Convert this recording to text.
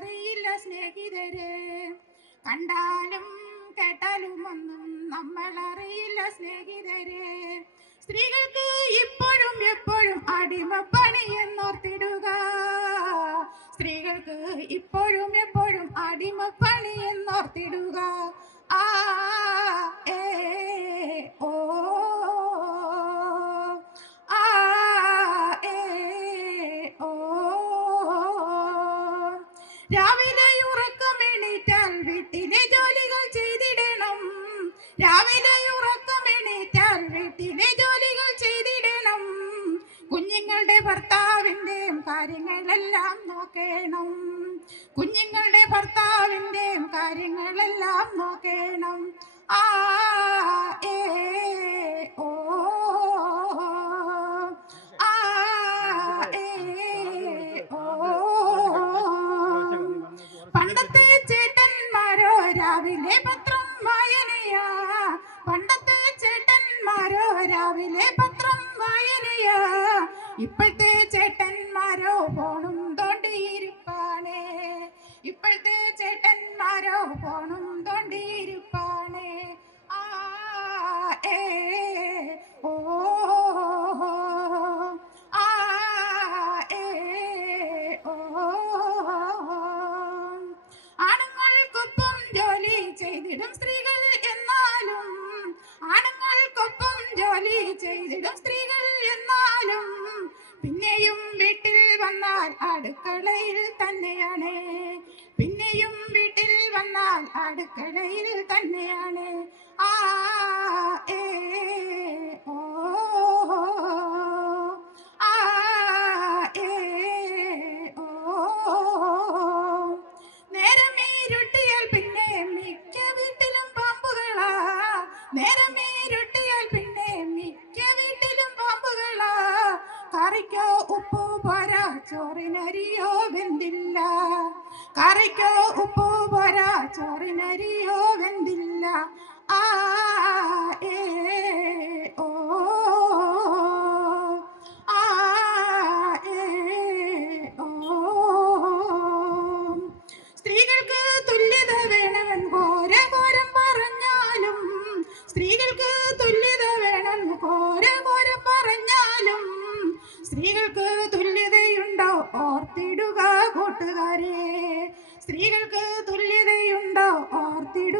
അറിയില്ല സ്നേഹിതരെ. കണ്ടാലും കേട്ടാലും ഒന്നും നമ്മൾ അറിയില്ല സ്നേഹിതരെ. സ്ത്രീകൾക്ക് ഇപ്പോഴും എപ്പോഴും അടിമപ്പണി എന്നോർത്തിടുക. സ്ത്രീകൾക്ക് ഇപ്പോഴും എപ്പോഴും അടിമപ്പണി എന്നോർത്തിടുക. ആ ഏ ഓ ആ ഏ ഓ. രാവിലെ ഉറക്കമെണീറ്റാൽ വീട്ടിലെ ജോലികൾ ചെയ്തിടണം. രാവിലെ ഉറക്കമെണീറ്റാൽ വീട്ടിലെ ജോലികൾ ചെയ്തിടണം. കുഞ്ഞുങ്ങളുടെ ഭർത്താവിൻ്റെയും കാര്യങ്ങളെല്ലാം നോക്കണം. കുഞ്ഞുങ്ങളുടെ ഭർത്താവിൻ്റെയും കാര്യങ്ങളെല്ലാം നോക്കണം. ആ ഏ ഓ ആ ഏ ഓ. പണ്ടത്തെ ചേട്ടന്മാരോ രാവിലെ പത്രം വായനയാ. പണ്ടത്തെ ചേട്ടന്മാരോ രാവിലെ പത്രം വായനയാ. ഇപ്പോഴത്തെ ചേട്ടന്മാരോ ഫോണും തോണ്ടിയിരിപ്പാണേ. ഇപ്പോഴത്തെ ചേട്ടന്മാരോ ഫോണും തോണ്ടിയിരിപ്പാണേ. ആ ഏ ഓ ആ ഏ ഓ. ആണുങ്ങൾക്കൊപ്പം ജോലി ചെയ്തിടും സ്ത്രീകൾ എന്നാലും. ആണുങ്ങൾക്കൊപ്പം ജോലി ചെയ്തിടും സ്ത്രീകൾ എന്നാലും പിന്നെയും വീട്ടിൽ വന്നാൽ അടുക്കളയിൽ തന്നെയാണ്. പിന്നെയും വീട്ടിൽ വന്നാൽ അടുക്കളയിൽ തന്നെയാണ്. ആ ഏ ഓ ആ ഏ ഓ. നേരമേരുട്ടിയാൽ പിന്നെ മിക്ക വീട്ടിലും പാമ്പുകളാ. നേരമേരുട്ടിയാൽ പിന്നെ മിക്ക വീട്ടിലും പാമ്പുകളാ. കറിക്കോ ഉപ്പു പോരാ ചോറിനരിയോ വെന്തില്ല. കറിക്കോ ഉപ്പു പോരാ ചോറിനരിയോ വെന്തില്ല. ആ ഏ ഓ ആ ഏ ഓ. സ്ത്രീകൾക്ക് തുല്യത വേണമെന്ന് ഘോരം പറഞ്ഞാലും. സ്ത്രീകൾക്ക് തുല്യത വേണമെന്ന് ഘോരം പറഞ്ഞാലും സ്ത്രീകൾക്ക് തുല്യതയുണ്ടോ ഓർത്തിടുക കൂട്ടുകാരെ. സ്ത്രീകൾക്ക് തുല്യതയുണ്ടോ ഓർത്തിടുക